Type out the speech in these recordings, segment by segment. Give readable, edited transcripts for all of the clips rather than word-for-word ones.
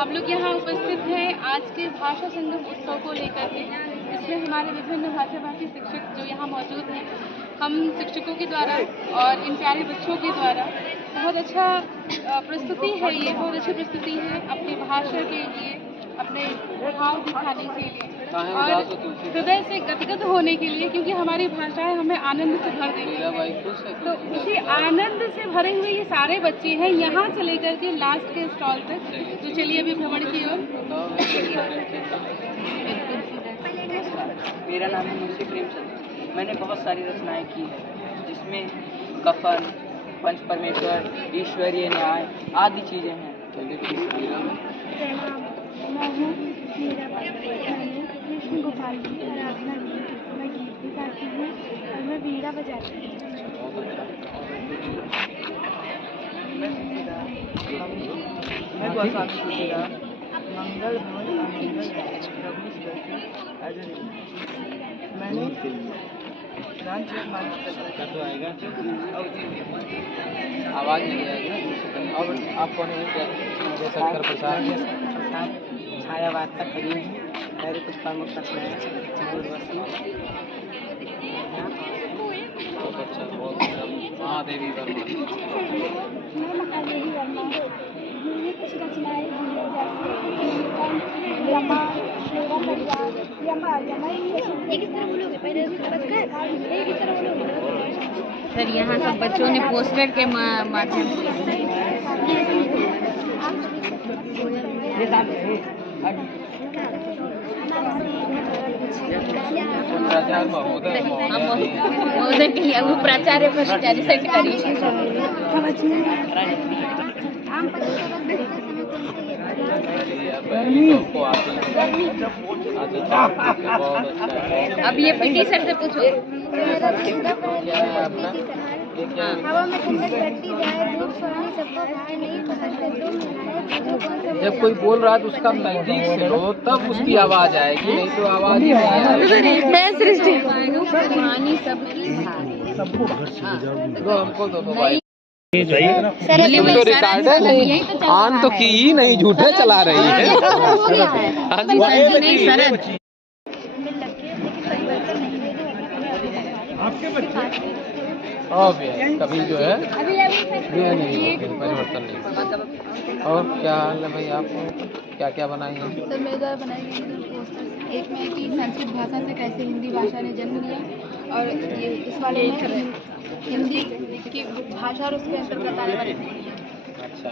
हम लोग यहाँ उपस्थित हैं आज के भाषा संगम उत्सव को लेकर के। इसमें हमारे विभिन्न भाषा भाषी शिक्षक जो यहाँ मौजूद हैं, हम शिक्षकों के द्वारा और इन प्यारे बच्चों के द्वारा बहुत अच्छा प्रस्तुति है। ये बहुत अच्छी प्रस्तुति है अपनी भाषा के लिए, अपने प्रभाव दिखाने के लिए और हृदय से गदगद होने के लिए, क्योंकि हमारी भाषाएं हमें आनंद से भर देती है। तो उसी आनंद से भरे हुए ये सारे बच्चे हैं यहाँ से लेकर के लास्ट के स्टॉल तक। तो चलिए अभी भ्रमण की ओर। मेरा नाम है मुंशी प्रेमचंद। मैंने बहुत सारी रचनाएं की है, जिसमें कफन, पंच परमेश्वर, ईश्वरीय न्याय आदि चीजें हैं। मैं हूँ कृष्ण गोपाल की आराधना की। मैं गीत भी गाती हूँ और मैं वीणा बजाती हूँ। मैं गोस्वामी तुलसीदास मंगल मैंने आवाज नहीं आएगी। और आप कौन है? शंकर प्रसाद छाया वार्ता करी है। मेरे कुछ प्रमुख रचनाएं बहुत अच्छा, बहुत अच्छा। महादेवी वर्मा। मैं महादेवी वर्मा। मेरी कुछ रचनाएं यमा, मेरा परिवार, यमा यमा सर, यहाँ सब बच्चों ने पोस्टर के माध्यम से महोदय के लिए वो प्राचार्य भ्रष्टाचारी सेट करिए। अब ये पीटी सर से पूछो। हवा में ठंडक करती जाए, धूप सोनी सबको भाए, नहीं पकड़ते तुम। जब कोई बोल रहा है तो उसका नजदीक से लो, तब उसकी आवाज आएगी, नहीं तो आवाज ही नहीं आएगी। हमको दो भाई। तुम तो रिकॉर्ड है नहीं, ऑन तो की ही नहीं, झूठे चला रही है। आपके बच्चे कभी जो है ये नहीं परिवर्तन नहीं। और क्या हाल है भाई? आपको क्या क्या बनाई है? सर, मेरे द्वारा बनाई गई पोस्टर एक में कि संस्कृत भाषा से कैसे हिंदी भाषा ने जन्म लिया, और ये इस वाले में हिंदी की भाषा और उसके अंतर्गत आने वाली बोलियां। अच्छा,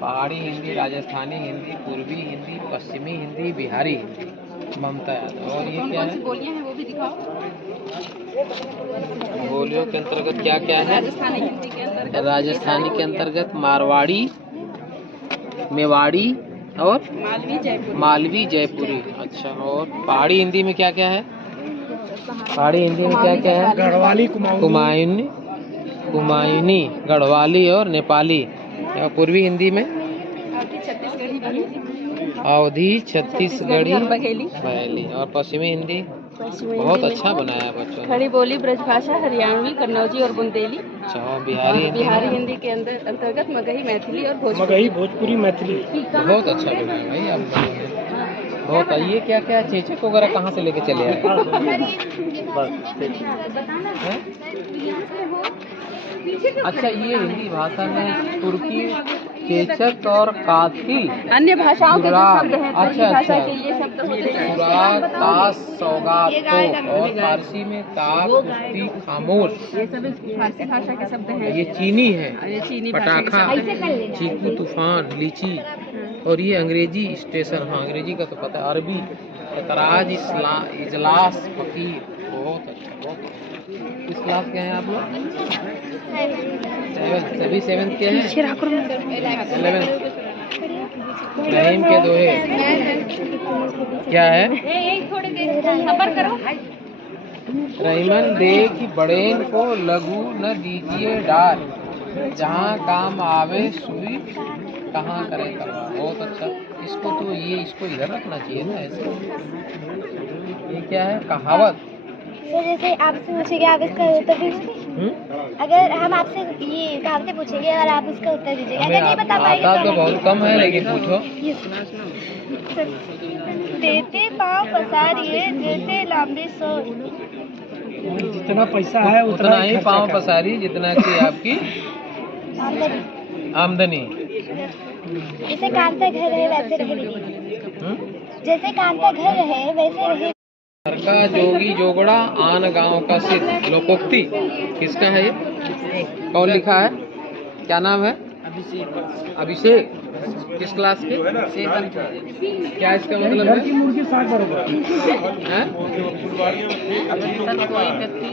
पहाड़ी हिंदी, राजस्थानी हिंदी, पूर्वी हिंदी, पश्चिमी हिंदी, बिहारी हिंदी, ममता यादव। और ये क्या है? बोलियां हैं वो भी दिखाओ। बोलियों के अंतर्गत क्या क्या है? राजस्थानी हिंदी के अंतर्गत, राजस्थानी के अंतर्गत मारवाड़ी, मेवाड़ी और मालवी जयपुरी। अच्छा, और पहाड़ी हिंदी में क्या क्या है? पहाड़ी हिंदी में क्या क्या है? गढ़वाली, कुमायूनी, गढ़वाली और नेपाली। और पूर्वी हिंदी में अवधी, छत्तीसगढ़ी, बघेली। और पश्चिमी हिंदी बहुत अच्छा बनाया बच्चों ने। खड़ी बोली, ब्रजभाषा, हरियाणवी, कन्नौजी और बुंदेली। अच्छा, और बिहारी हिंदी के अंतर्गत मगही, मैथिली और भोजपुरी मैथिली। बहुत अच्छा बनाया भाई आप। बहुत। ये क्या क्या चेचक वगैरह कहाँ से लेके चले आए? अच्छा, ये हिंदी भाषा में तुर्की, चेचक और काथी अन्य भाषाओं के जो शब्द हैं, अच्छा अच्छा, के ये शब्द होते हैं। सुराग, ताश, सौगात। और फारसी में ताप, कुश्ती, खामोश। ये सब फारसी भाषा के शब्द हैं। ये चीनी है, ये चीनी भाषा के पटाखा, शब्द। चीकू, तूफान, लीची। और ये अंग्रेजी स्टेशन। हाँ, अंग्रेजी का तो पता है। अरबी, एतराज, इजलास, फकीर। बहुत अच्छा, बहुत अच्छा। किस क्लास के हैं आप लोग? सभी 7th के हैं? 11th। रहीम के दोहे क्या है? रहीमन दे की बड़ेन को लघु न दीजिए डाल, जहाँ काम आवे सुई कहाँ करे करवा। बहुत अच्छा। इसको तो इसको इधर रखना चाहिए ना ऐसे। ये क्या है? कहावत। जैसे आपसे पूछे कि आप इसका उत्तर दीजिए। अगर हम आपसे ये कहावतें पूछेंगे और आप उसका उत्तर दीजिएगा, हमें अगर नहीं बता पाएंगे आता तो बहुत कम है, लेकिन पूछो। देते पाँव पसारिए जैसे लांबी सोच। जितना पैसा है उतना ही पाँव पसारी जितना की आपकी आमदनी। जैसे कांता घर रहे वैसे रहे, जैसे कांता घर रहे वैसे रहे। घर का जोगी जोगड़ा आन गांव का सिद्ध लोकोक्ति किसका है ये? कौन लिखा है? क्या नाम है? अभिषेक। किस क्लास के? क्या इसका मतलब है? मुर्गी साग बरोबर। हैं? सर कोई व्यक्ति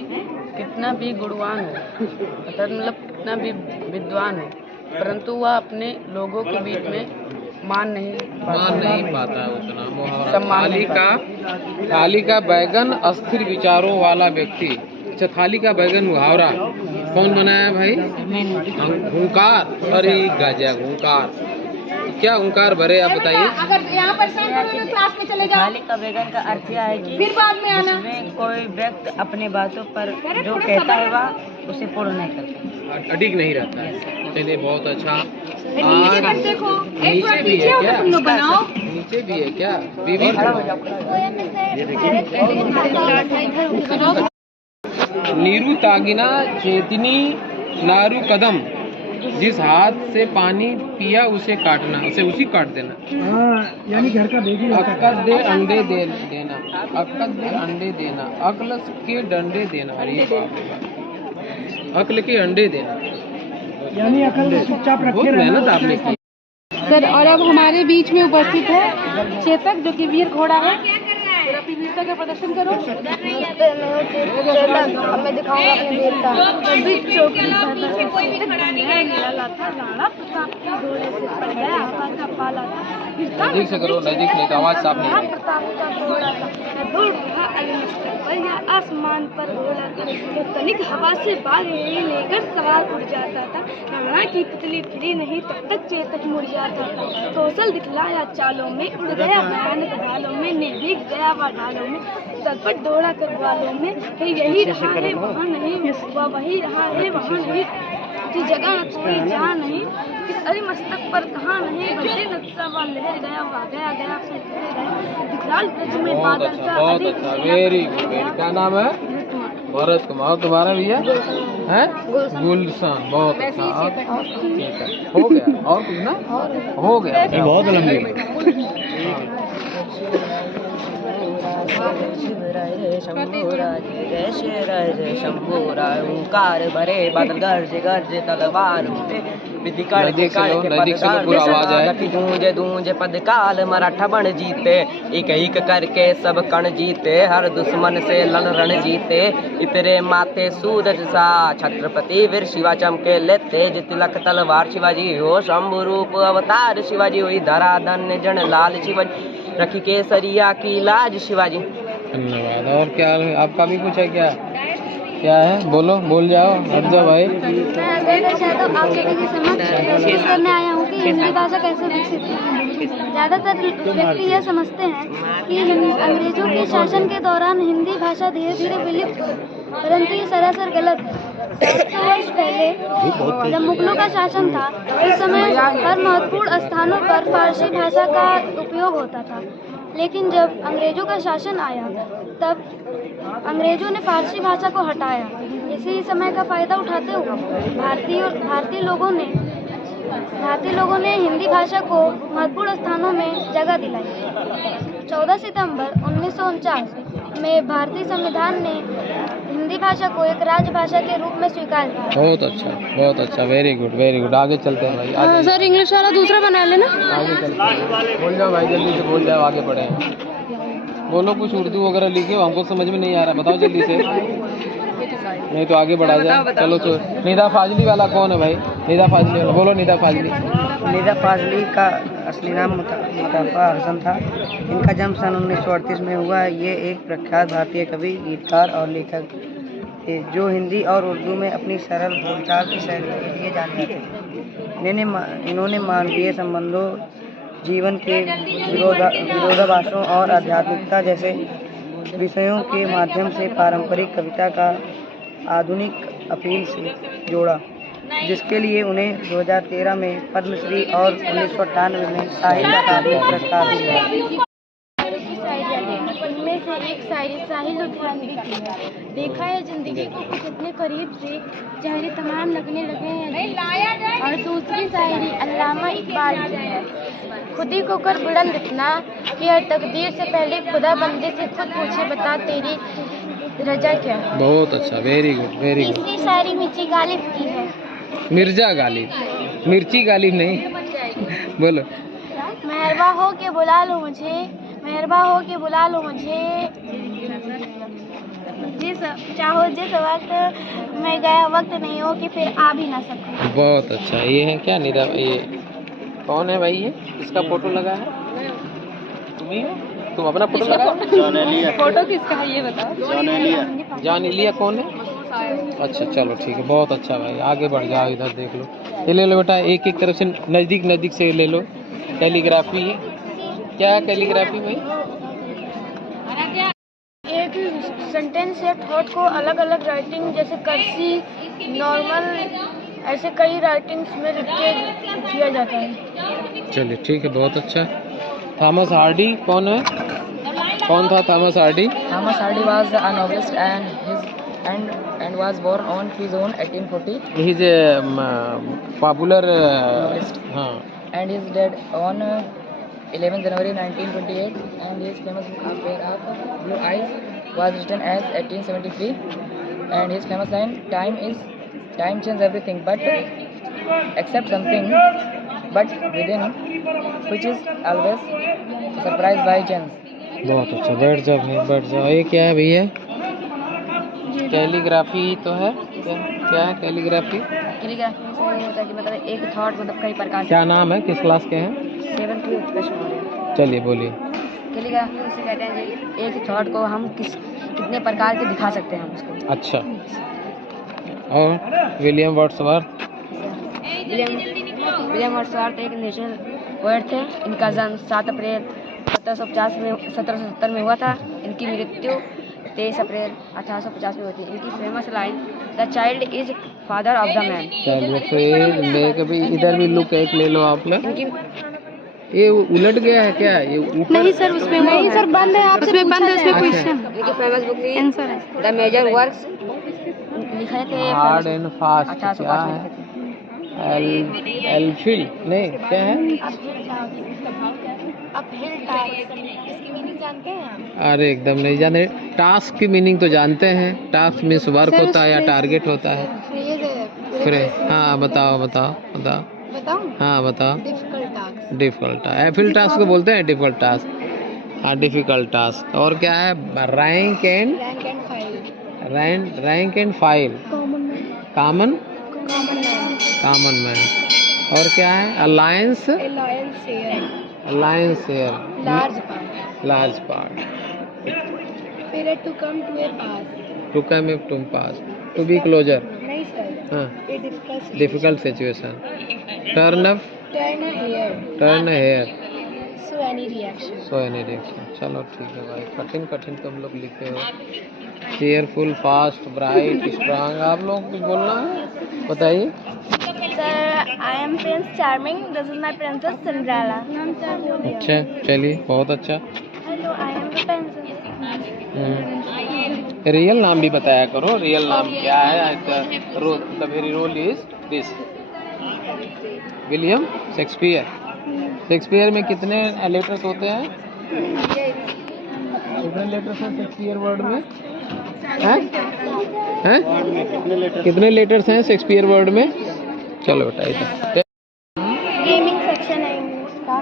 कितना भी गुणवान हो, अर्थात मतलब कितना भी विद्वान हो, परंतु वह अपने लोगों के बीच में मान नहीं पाता उतना मुहावरा। थाली का बैगन अस्थिर विचारों वाला व्यक्ति। अच्छा, थाली का बैगन मुहावरा कौन बनाया भाई? हुंकार। अरे गजब हुंकार। क्या हुंकार भरे आप बताइए। अगर यहाँ पर क्लास में चले जाओ। थाली का बैगन का अर्थ यह है कि फिर बाद में आना। जिसमें कोई व्यक्ति अपने बातों पर जो कहता है वह उसे पूर्ण नहीं करता, अडिग नहीं रहता है। चलिए बहुत अच्छा। नीचे पर देखो, एक बार नीचे भी पीछे है हो क्या? तो तुम लोग बनाओ। नीचे भी है क्या? विविध नीरू तागिना चेतनी नारू कदम। जिस हाथ से पानी पिया उसे काटना, उसे उसी काट देना। हाँ, यानी घर का बेबी अक्कत दे अंडे देना, अक्कत दे अंडे देना, अक्ल के डंडे देना। अरे बाप रे बाप, अक्ल के अंडे देना, यानी अकल चुपचाप बहुत रखे मेहनत रहना। आपने की। सर, और अब हमारे बीच में उपस्थित है चेतक, जो कि वीर घोड़ा है। फिर अपनी वीरता का प्रदर्शन करो। मैं दिखाऊंगा अपनी वीरता। नजदीक से करो, नजदीक नहीं तो आवाज साफ नहीं है। आसमान पर घोड़ा था, जो तनिक हवा से बाल लेकर सवार उड़ जाता था। नाना की तितली फिरी नहीं तब तक चेतक मुड़ जाता था। कौशल दिखलाया चालों में, उड़ गया भयानक भालों में, निर्भीक गया वह ढालों में, सरपट दौड़ा कर ग्वालों में। है यही रहा है वहाँ नहीं, वह वही रहा है वहाँ नहीं, की जगह न छोड़ी जहाँ नहीं, इस अरे मस्तक पर कहाँ नहीं, बदले नक्शा वह लहर गया वह गया गया फिर गया। दिखलाल ब्रज में बहुत बादल अच्छा, सा बहुत अधिक अच्छा, वेरी गुड। क्या नाम है? भरत कुमार। तुम्हारा भैया है? गुलशन। बहुत अच्छा। ठीक है, हो गया। और कुछ ना हो गया, बहुत लंबी। ओंकार भरे बादल गरजे गरजे तलवार गूंजे गूंजे पद काल मराठा बन जीते, एक एक करके सब कण जीते, हर दुश्मन से लड़ रण जीते। इतरे माथे सूरज सा छत्रपति वीर शिवा चमके ले तेज तिलक तलवार शिवाजी हो शंभु रूप अवतार शिवाजी हुई धरा धन्य जन लाल शिवाजी रखी केसरिया की लाज शिवाजी। धन्यवाद। और क्या आपका भी कुछ है क्या? क्या है? बोलो, बोल जाओ, हट जाओ भाई। मैं अगर चाहता हूँ आप सभी की समझ पेश करने आया हूँ कि हिंदी भाषा कैसे विकसित हुई। ज़्यादातर व्यक्ति यह समझते हैं कि अंग्रेजों के शासन के दौरान हिंदी भाषा धीरे धीरे विलुप्त हुई, परंतु ये सरासर गलत है। 700 वर्ष पहले जब मुगलों का शासन था, उस समय हर महत्वपूर्ण स्थानों पर फारसी भाषा का उपयोग होता था, लेकिन जब अंग्रेजों का शासन आया तब अंग्रेजों ने फारसी भाषा को हटाया। इसी समय का फायदा उठाते हुए भारतीय लोगों ने हिंदी भाषा को महत्वपूर्ण स्थानों में जगह दिलाई। 14 सितंबर 1949 में भारतीय संविधान ने हिंदी भाषा को एक राजभाषा के रूप में स्वीकार किया। बहुत अच्छा, बहुत अच्छा, वेरी गुड, वेरी गुड। आगे चलते हैं भाई, आगे। सर, इंग्लिश वाला दूसरा बना लेना। आगे चलते हैं, बोल जाओ भाई, जल्दी से बोल जाओ, आगे बढ़े। बोलो कुछ उर्दू वगैरह लिखे, हमको समझ में नहीं आ रहा, बताओ जल्दी से, नहीं तो आगे बढ़ा जाए। चलो तो निदा फाजली वाला कौन है भाई? निदा फाजली वाला बोलो। निदा फाजली का असली नाम मुस्तफा हसन था। इनका जन्म सन 1938 में हुआ। ये एक प्रख्यात भारतीय कवि, गीतकार और लेखक थे, जो हिंदी और उर्दू में अपनी सरल बोलचाल की शैली के लिए जाने जाते। इन्होंने मानवीय संबंधों, जीवन के विरोधाभासों और आध्यात्मिकता जैसे विषयों के माध्यम से पारंपरिक कविता का आधुनिक अपील से जोड़ा, जिसके लिए उन्हें 2013 में पद्मश्री और 1998 में साहित्य अकादमी पुरस्कार मिला। उनमें से एक शायरी साहिल लुधियानवी की है। देखा है जिंदगी को कुछ इतने करीब से चेहरे तमाम लगने लगे हैं। और दूसरी शायरी अल्लामा इकबाल की है। खुदी को कर बुलंद इतना कि हर तकदीर से पहले खुदा बंदे से खुद पूछे बता तेरी रजा क्या है। बहुत अच्छा, वेरी गुड वेरी गुड। तीसरी शायरी मिर्ची गालिब की है। मिर्जा गालिब, मिर्ची गालिब नहीं। बोलो। मेहरबा हो के बुला लो मुझे, मेहरबा हो के बुला लो मुझे, जिस चाहो जिस वक्त मैं गया वक्त नहीं हो कि फिर आ भी ना सकूं। बहुत अच्छा। ये है क्या नीरव, ये कौन है भाई? ये इसका फोटो लगा है? तुम ही हो? तुम अपना फोटो लगा? फोटो किसका है ये बताओ। जान इलिया कौन है? अच्छा चलो ठीक है, बहुत अच्छा भाई, आगे बढ़ जाओ। इधर देख लो, ये ले लो बेटा, एक एक तरफ से नज़दीक नज़दीक से ले लो। कैलीग्राफी, क्या है कैलीग्राफी भाई? एक सेंटेंस या थॉट को अलग अलग राइटिंग जैसे कर्सी, नॉर्मल, ऐसे कई राइटिंग्स में लिख के किया जाता है। चलिए ठीक है, बहुत अच्छा। थॉमस हार्डी कौन है? कौन था Thomas Hardy? Thomas Hardy was a novelist and was born on his own 1840 he is popular. हाँ, and is dead on 11 January 1928, and his famous book A Pair of Blue Eyes was written as 1873, and his famous line time changes everything but except something but within which is always surprised by chance। बहुत अच्छा। बैठ जाओ भाई, बैठ जाओ। ये क्या है भैया? कैलीग्राफी तो है, क्या है कैलीग्राफी? कैलीग्राफी से ये होता है कि मतलब एक थॉट मतलब कई प्रकार क्या नाम है, किस क्लास के हैं? 7th की उत्कृष्ट हो रही है। चलिए बोलिए। कैलीग्राफी उसे कहते हैं कि एक थॉट को हम कितने प्रकार के दिखा सकते हैं हम उसको। अच्छा। और विलियम वर्ड्सवर्थ? विलियम वर्ड्सवर्थ एक नेशनल पोएट थे। इनका जन्म 7 अप्रैल 1770 में हुआ था। इनकी मृत्यु 23 अप्रैल 1850 में हुई थी। इनकी famous line the child is father of the man. चलिए फिर मैं कभी इधर भी लुक एक ले लो आप लोग। ये उलट गया है क्या? ये ऊपर नहीं सर, उसमें नहीं सर, बंद है, आपसे उसमें बंद है, उसमें क्वेश्चन। इनकी फेमस बुक थी आंसर है द मेजर वर्क्स, लिखे थे हार्ड एंड फास्ट। क्या 1805 में है? लिखे थे। एल्फिल नहीं, क्या है? अपहिल टास्क, इसकी मीनिंग जानते हैं आप? अरे एकदम नहीं जाने। टास्क की मीनिंग तो जानते हैं। टास्क मीन्स वर्क होता है या टारगेट होता है। फिर हाँ बताओ बताओ बताओ। बताऊं? हाँ बताओ। Difficult task. Difficult uphill task को बोलते हैं डिफिकल्ट टास्क। हाँ डिफिकल्ट टास्क। और क्या है? Rank and file, rank and file, common man. और क्या है? A lion's share, large part. Period to come to a pass. To come if to pass, to be closer. नहीं सर, हाँ, a difficult difficult situation. Turn hair, so any reaction. चलो ठीक है भाई, कठिन कठिन तुम लोग लिखे हो। Cheerful, fast, bright, strong. आप लोग कुछ बोलना है, बताइए। Sir I am prince charming, this is my princess Cinderella. अच्छा चलिए, बहुत अच्छा। Hello, I am the pencil. Real नाम भी बताया करो। रियल नाम क्या है? The very role is this. William Shakespeare. Shakespeare में कितने लेटर्स होते हैं? कितने लेटर्स हैं शेक्सपियर वर्ड में? हैं? कितने लेटर्स हैं शेक्सपियर वर्ड में? चलो बेटा इधर। गेमिंग सेक्शन है इंग्लिश का,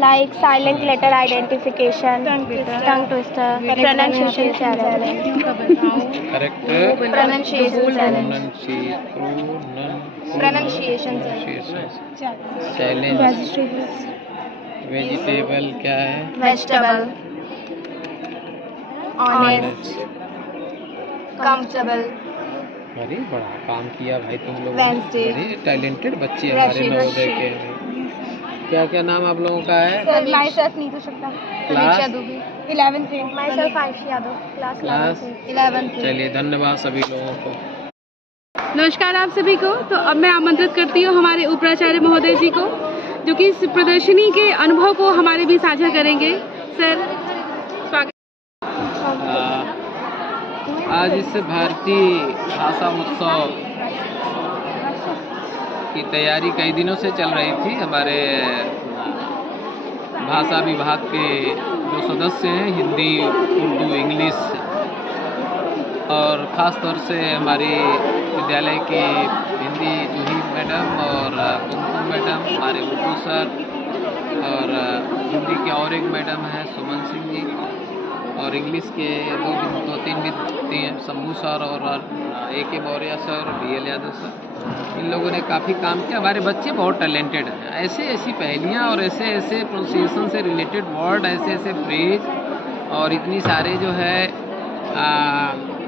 like silent letter identification, tongue twister, pronunciation challenge, correct pronunciation challenge. Vegetable क्या है? वेजिटेबल, ऑनेस्ट, कंफर्टेबल, अरे बड़ा काम किया भाई तुम लोग। Wednesday, बड़े टैलेंटेड बच्चे हमारे नवोदय के। क्या क्या नाम आप लोगों का है? सर माई सेल्फ नहीं तो सकता, क्लास 11th से, my self Ayushi Yadav, class 11th से। चलिए धन्यवाद सभी लोगों को। नमस्कार आप सभी को। तो अब मैं आमंत्रित करती हूँ हमारे उपराचार्य महोदय जी को, जो कि इस प्रदर्शनी के अनुभव को हमारे भी साझा करेंगे। सर, स्वागत। आज इस भारतीय भाषा उत्सव की तैयारी कई दिनों से चल रही थी। हमारे भाषा विभाग के जो सदस्य हैं, हिंदी, उर्दू, इंग्लिश, और ख़ास तौर से हमारी विद्यालय की हिंदी जूही मैडम और कुमकुम मैडम, हमारे उर्दू सर, और हिंदी के और एक मैडम है सुमन सिंह जी, और इंग्लिश के दो तीन शंभू सर और A.K. Maurya sir, B.L. Yadav sir, इन लोगों ने काफ़ी काम किया। हमारे बच्चे बहुत टैलेंटेड हैं। ऐसी पहेलियाँ और ऐसे प्रोनाउंसिएशन से रिलेटेड वर्ड, ऐसे फ्रेज, और इतनी सारे जो है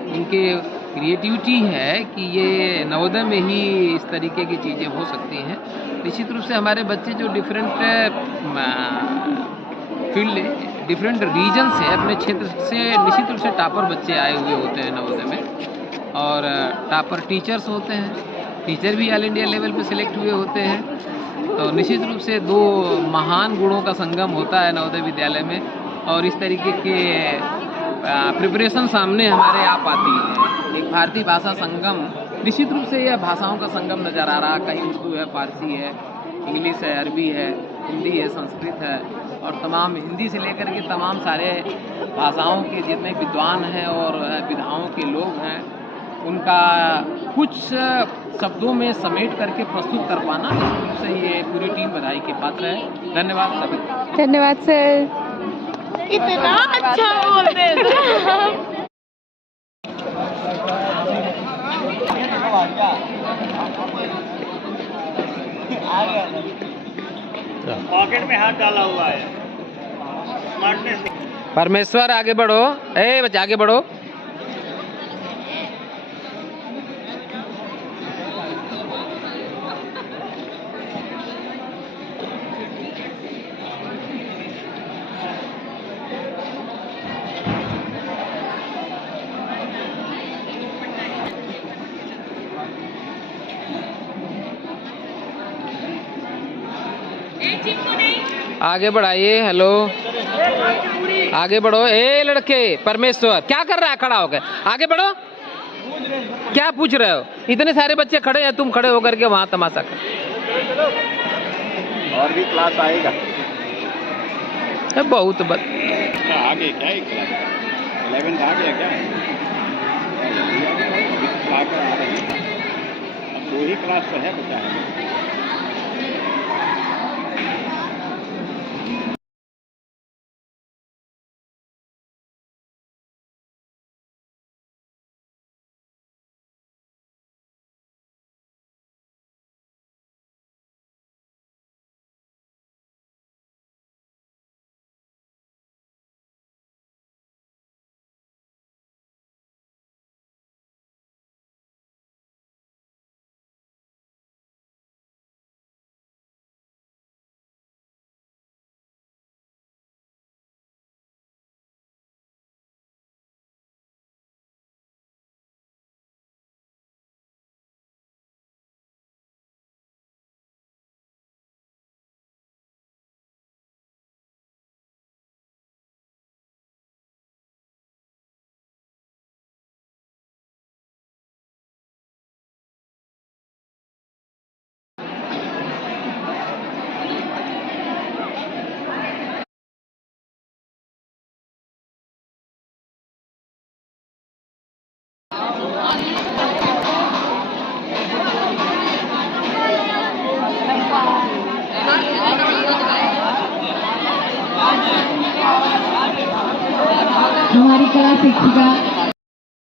इनके क्रिएटिविटी है कि ये नवोदय में ही इस तरीके की चीज़ें हो सकती हैं। निश्चित रूप से हमारे बच्चे जो डिफरेंट फील्ड, डिफरेंट रीजन से, अपने क्षेत्र से निश्चित रूप से टॉपर बच्चे आए हुए होते हैं नवोदय में, और टॉपर टीचर्स होते हैं। टीचर भी ऑल इंडिया लेवल पे सिलेक्ट हुए होते हैं। तो निश्चित रूप से दो महान गुणों का संगम होता है नवोदय विद्यालय में, और इस तरीके के प्रिपरेशन सामने हमारे आ पाती है। एक भारतीय भाषा संगम, निश्चित रूप से यह भाषाओं का संगम नज़र आ रहा। कहीं उर्दू है, फारसी है, इंग्लिश है, अरबी है, हिंदी है, संस्कृत है, और तमाम हिंदी से लेकर के तमाम सारे भाषाओं के जितने विद्वान हैं और विधाओं के लोग हैं, उनका कुछ शब्दों में समेट करके प्रस्तुत कर पाना, निश्चित रूप से ये पूरी टीम बधाई के पात्र है। धन्यवाद सभी। धन्यवाद सर, इतना अच्छा बोलते हैं। पॉकेट में हाथ डाला हुआ है। स्मार्टनेस। परमेश्वर आगे बढ़ो, बच्चे आगे बढ़ो। आगे बढ़ाइए। हेलो, आगे बढ़ो। लड़के, परमेश्वर क्या कर रहा है खड़ा होकर? आगे बढ़ो। क्या पूछ रहे हो? इतने सारे बच्चे खड़े हैं, तुम खड़े होकर के वहां तमाशा कर। और भी क्लास आएगा बहुत आगे। क्या 11 आ गया क्या? अब 2 ही क्लास तो है बचा है। हमारी कला शिक्षिका